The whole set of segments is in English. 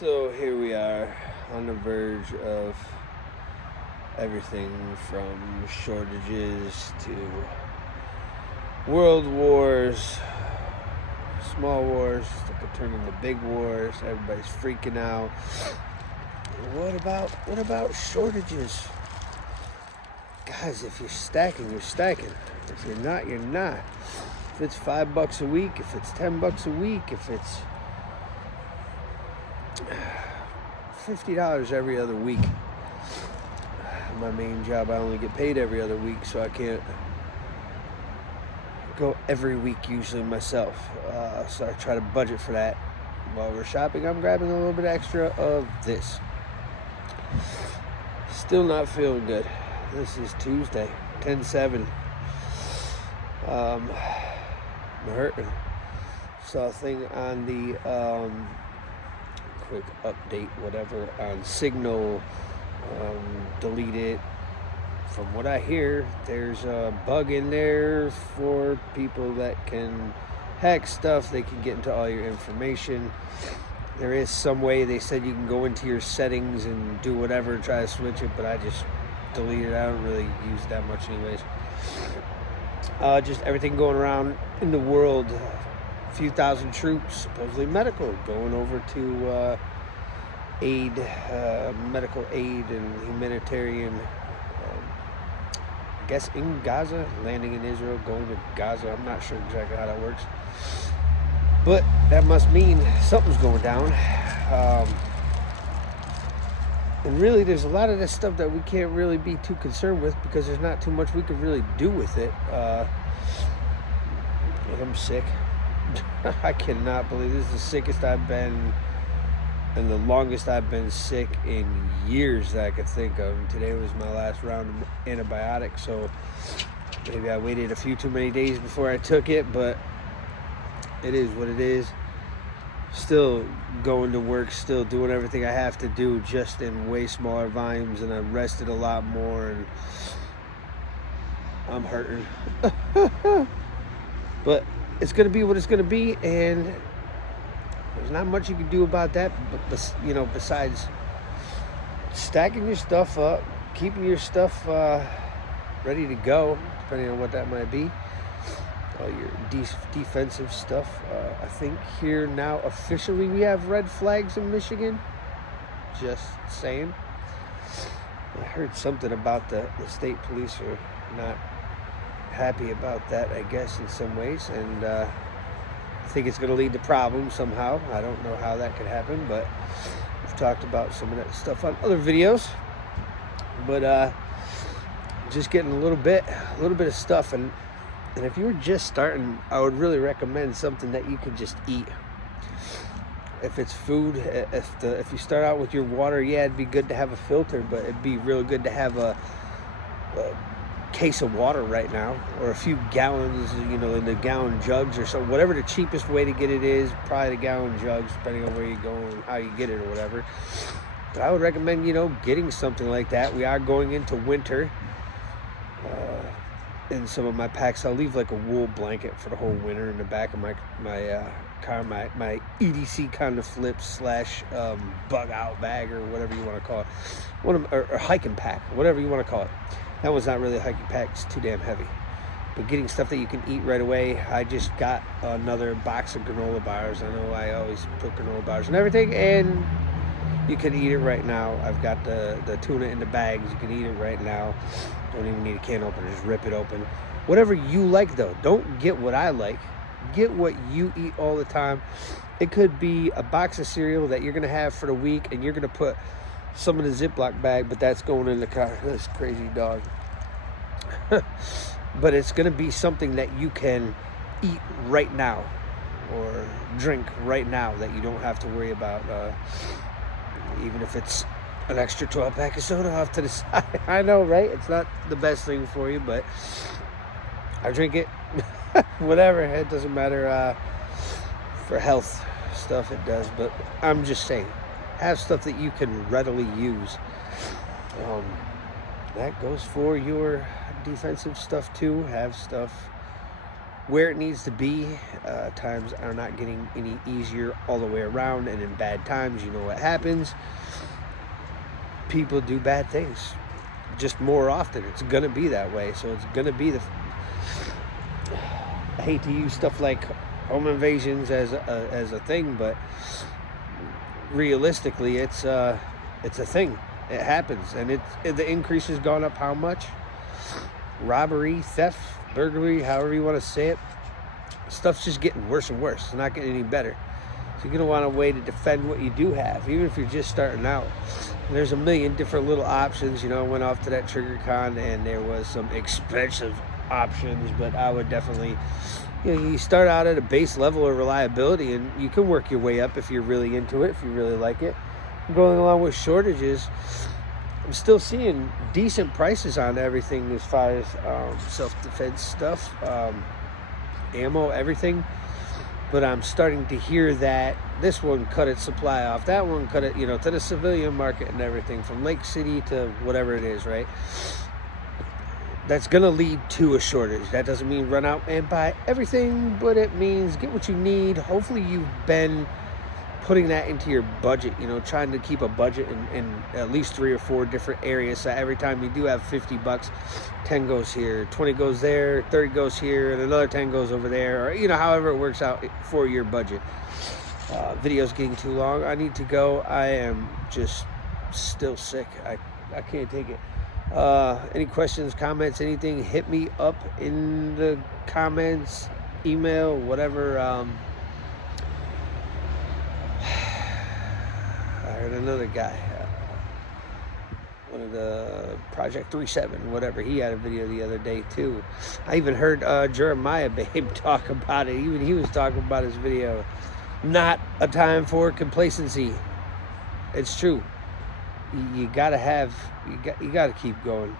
So here we are on the verge of everything from shortages to world wars, small wars that could turn into big wars. Everybody's freaking out. What about shortages? Guys, if you're stacking, you're stacking. If you're not, you're not. If it's $5 a week, if it's $10 a week, if it's $50 every other week. My main job, I only get paid every other week, so I can't go every week usually myself. So I try to budget for that. While we're shopping, I'm grabbing a little bit extra of this. Still not feeling good. This is Tuesday, 10/7. I'm hurting. Saw a thing on the quick update, whatever, on Signal. Delete it. From what I hear, there's a bug in there for people that can hack stuff. They can get into all your information. There is some way. They said you can go into your settings and do whatever and try to switch it, but I just delete it. I don't really use it that much anyways. Just everything going around in the world. A few thousand troops, supposedly medical, going over to aid, medical aid and humanitarian, I guess in Gaza, landing in Israel, going to Gaza. I'm not sure exactly how that works, but that must mean something's going down. And really, there's a lot of this stuff that we can't really be too concerned with because there's not too much we can really do with it. I'm sick. I cannot believe this is the sickest I've been and the longest I've been sick in years that I could think of. And today was my last round of antibiotics, so maybe I waited a few too many days before I took it, but it is what it is. Still going to work, still doing everything I have to do, just in way smaller volumes, and I rested a lot more, and I'm hurting. But it's going to be what it's going to be, and there's not much you can do about that, but besides stacking your stuff up, keeping your stuff ready to go, depending on what that might be. All your defensive stuff. I think here now officially we have red flags in Michigan. Just saying. I heard something about the state police are not happy about that, I guess, in some ways, and I think it's going to lead to problems somehow. I don't know how that could happen, but we've talked about some of that stuff on other videos. But just getting a little bit of stuff, and if you were just starting, I would really recommend something that you can just eat. If it's food, if you start out with your water, yeah, it'd be good to have a filter, but it'd be real good to have a case of water right now, or a few gallons, in the gallon jugs or so, whatever the cheapest way to get it is, probably the gallon jugs, depending on where you go and how you get it or whatever. But I would recommend, getting something like that. We are going into winter. In some of my packs, I'll leave like a wool blanket for the whole winter in the back of my car, my EDC kind of flip / bug out bag, or whatever you want to call it, or hiking pack, whatever you want to call it. That one's not really a hiking pack, it's too damn heavy. But getting stuff that you can eat right away. I just got another box of granola bars. I know I always put granola bars and everything, and you can eat it right now. I've got the tuna in the bags. You can eat it right now. Don't even need a can opener, just rip it open. Whatever you like, though. Don't get what I like. Get what you eat all the time. It could be a box of cereal that you're going to have for the week, and you're going to put some in a Ziploc bag, but that's going in the car. This crazy dog. But it's going to be something that you can eat right now or drink right now that you don't have to worry about. Even if it's an extra 12-pack of soda off to the side. I know, right? It's not the best thing for you, but I drink it. Whatever. It doesn't matter. For health stuff, it does. But I'm just saying, have stuff that you can readily use. That goes for your defensive stuff too. Have stuff where it needs to be. Times are not getting any easier all the way around, and in bad times, you know what happens. People do bad things just more often. It's gonna be that way. So it's gonna be I hate to use stuff like home invasions as a thing, but realistically, it's a thing. It happens, and the increase has gone up how much? Robbery, theft, burglary, however you want to say it. Stuff's just getting worse and worse. It's not getting any better. So you're gonna want a way to defend what you do have, even if you're just starting out. And there's a million different little options. You know, I went off to that Trigger Con, and there was some expensive options, but I would definitely, you start out at a base level of reliability, and you can work your way up if you're really into it, if you really like it. Going along with shortages, I'm still seeing decent prices on everything as far as self-defense stuff, ammo, everything. But I'm starting to hear that this one cut its supply off, that one cut it, to the civilian market and everything, from Lake City to whatever it is, right? That's going to lead to a shortage. That doesn't mean run out and buy everything, but it means get what you need. Hopefully you've been putting that into your budget, trying to keep a budget in at least 3 or 4 different areas. So every time you do have $50, 10 goes here, 20 goes there, 30 goes here, and another 10 goes over there, or, however it works out for your budget. Video's getting too long. I need to go. I am just still sick. I can't take it. Any questions, comments, anything, hit me up in the comments, email, whatever. I heard another guy, one of the Project 37, whatever, he had a video the other day too. I even heard Jeremiah Babe talk about it. Even he was talking about his video. Not a time for complacency. It's true. You gotta keep going,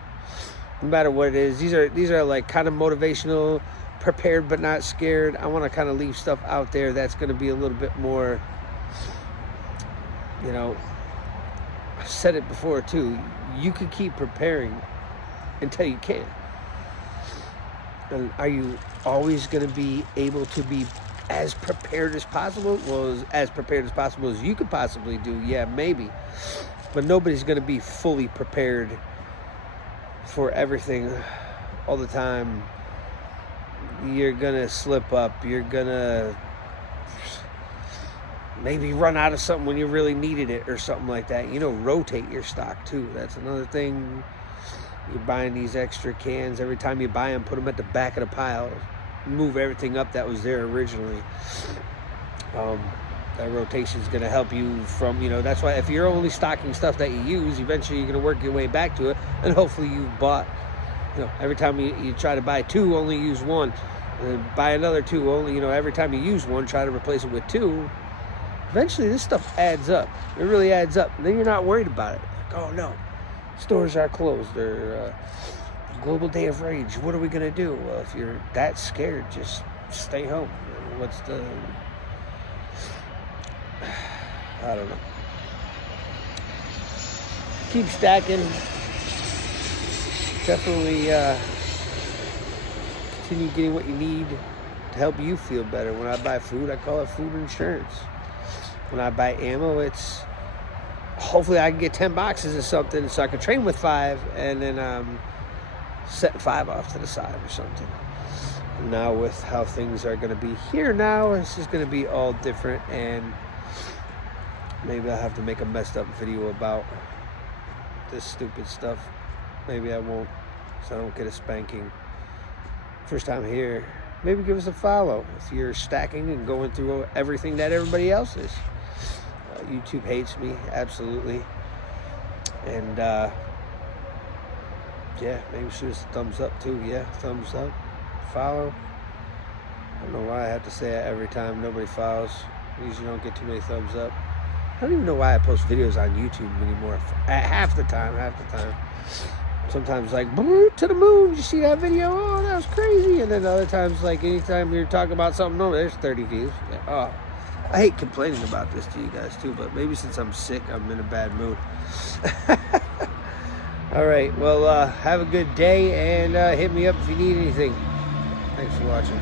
no matter what it is. These are like kind of motivational, prepared but not scared. I want to kind of leave stuff out there that's going to be a little bit more, I've said it before too. You can keep preparing until you can't. And are you always going to be able to be as prepared as possible? Well, as prepared as possible as you could possibly do, yeah, maybe. But nobody's going to be fully prepared for everything all the time. You're going to slip up. You're going to maybe run out of something when you really needed it or something like that. Rotate your stock too. That's another thing. You're buying these extra cans. Every time you buy them, put them at the back of the pile. Move everything up that was there originally. That rotation is going to help you from, that's why if you're only stocking stuff that you use, eventually you're going to work your way back to it. And hopefully you've bought, every time you try to buy 2, only use 1. And buy another 2, only, every time you use 1, try to replace it with 2. Eventually this stuff adds up. It really adds up. And then you're not worried about it. Like, oh no, stores are closed. They're global day of rage. What are we going to do? Well, if you're that scared, just stay home. What's the... I don't know. Keep stacking. Definitely continue getting what you need to help you feel better. When I buy food, I call it food insurance. When I buy ammo, it's hopefully I can get 10 boxes of something so I can train with 5, and then set 5 off to the side or something. Now with how things are going to be here now, it's just going to be all different, and maybe I'll have to make a messed up video about this stupid stuff. Maybe I won't, so I don't get a spanking. First time here, maybe give us a follow if you're stacking and going through everything that everybody else is. YouTube hates me, absolutely. And yeah, maybe shoot us a thumbs up too. Yeah, thumbs up, follow. I don't know why I have to say that every time nobody follows. Usually don't get too many thumbs up. I don't even know why I post videos on YouTube anymore. Half the time. Sometimes like, to the moon, did you see that video? Oh, that was crazy. And then other times, like anytime you're talking about something, no, there's 30 views. Oh, I hate complaining about this to you guys too, but maybe since I'm sick, I'm in a bad mood. All right, well, have a good day, and hit me up if you need anything. Thanks for watching.